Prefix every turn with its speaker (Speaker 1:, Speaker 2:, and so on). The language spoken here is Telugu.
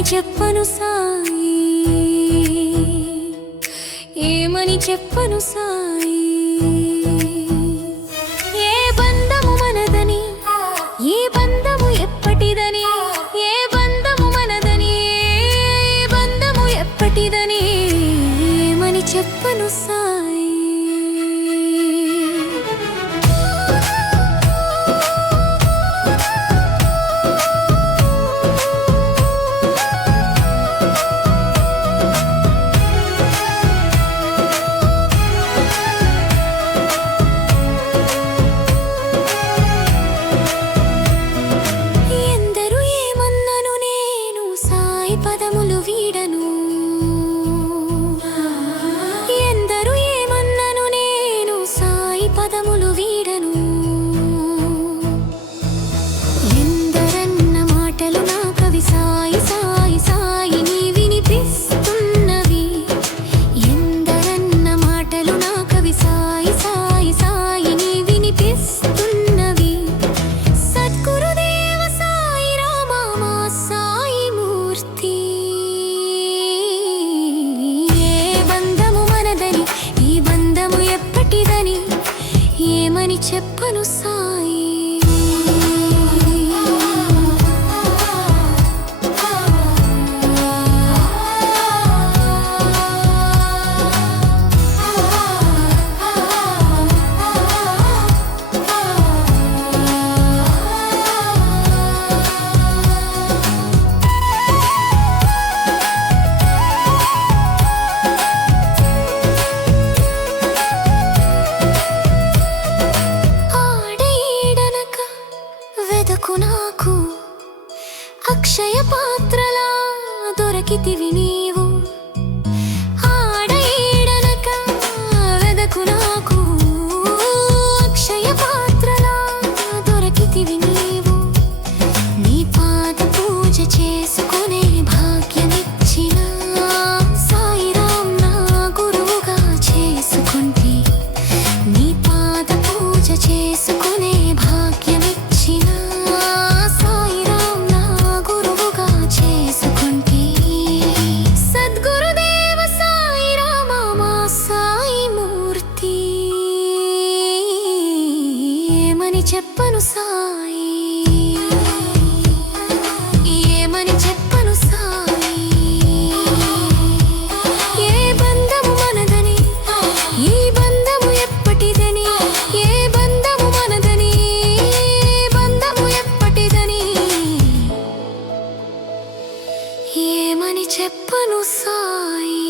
Speaker 1: చెప్పను సాయి. ఏమని చెప్పను సాయి? ఏ బంధము మనదని? ఏ బంధము ఎప్పటిదని? ఏ బంధము మనదని? ఏ బంధము ఎప్పటిదని? ఏమని చెప్పను సాయి? పదములు వీడను. చెప్పను సా అక్షయ పాత్రలా దొరకితివి నీవు. ఏమని చెప్పను సాయి. ఏమని చెప్పను సాయి. ఏ బంధము మనదని ఈ బంధము ఎప్పటిదని ఏ బంధము మనదని ఏ బంధము ఎప్పటిదని. ఏమని చెప్పను సాయి.